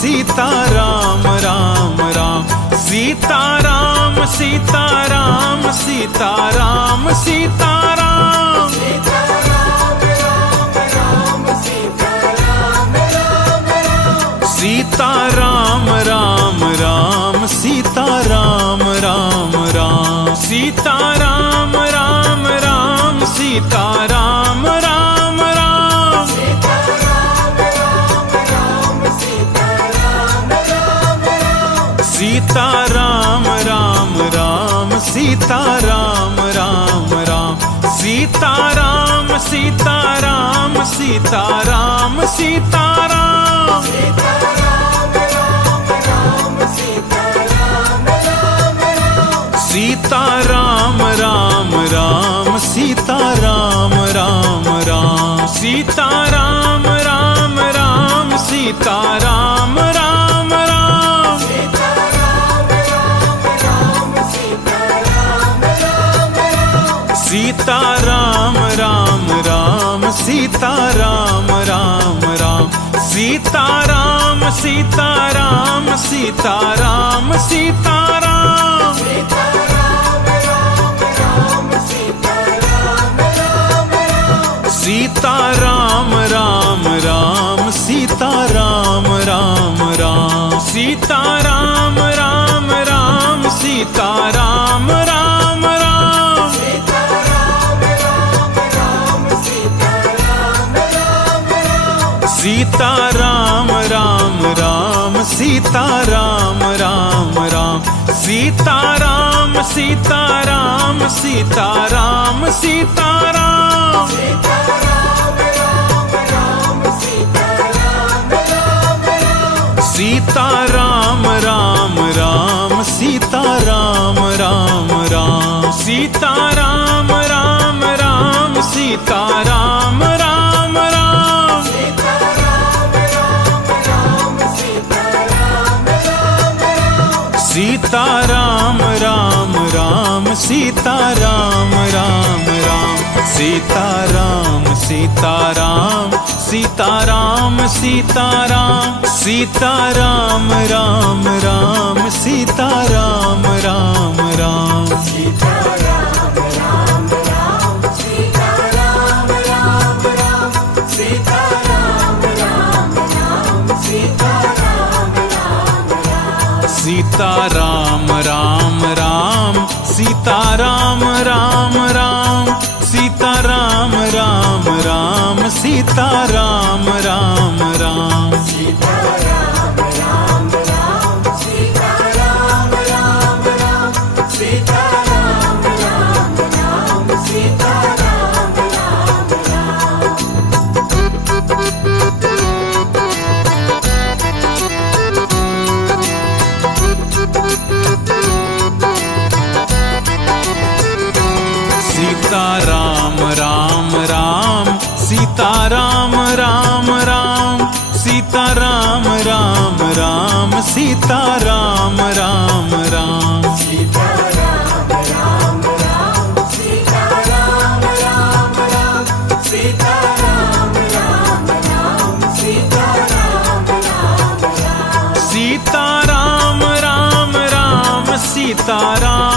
Sitaram Ram Ram Sitaram Sitaram Sitaram Sitaram Sitaram Ram Ram Sitaram Ram Ram Sitaram Ram Ram Sitaram Ram Ram Sitaram Ram Ram Sitaram Ram Ram Sitaram Sitaram Sitaram Sitaram Sitaram Ram Ram Sitaram Ram Ram Sitaram Ram Ram Sitaram Ram Ram Sitaram Ram Ram Sitaram Ram Ram Sitaram Sitaram Sitaram Sitaram Sitaram Ram Ram Sitaram Ram Ram Sitaram Ram Ram Sitaram Ram Ram Sitaram Ram Ram Sitaram Ram Ram Sitaram Sitaram Sitaram Sitaram Sitaram Ram Ram Sitaram Ram Ram Sitaram Ram Ram Sitaram Ram Ram Sitaram Ram Ram Sitaram Ram Ram Sitaram Sitaram Sitaram Sitaram Sitaram Ram Ram Sitaram Ram Ram Sitaram Ram Ram Sitaram Ram Ram Sitaram Ram Ram Sitaram Ram Ram Sitaram Ram Ram Sitaram Ram Ram Sitaram Ram Ram Sitaram Ram Ram Sitaram Ram Ram Sitaram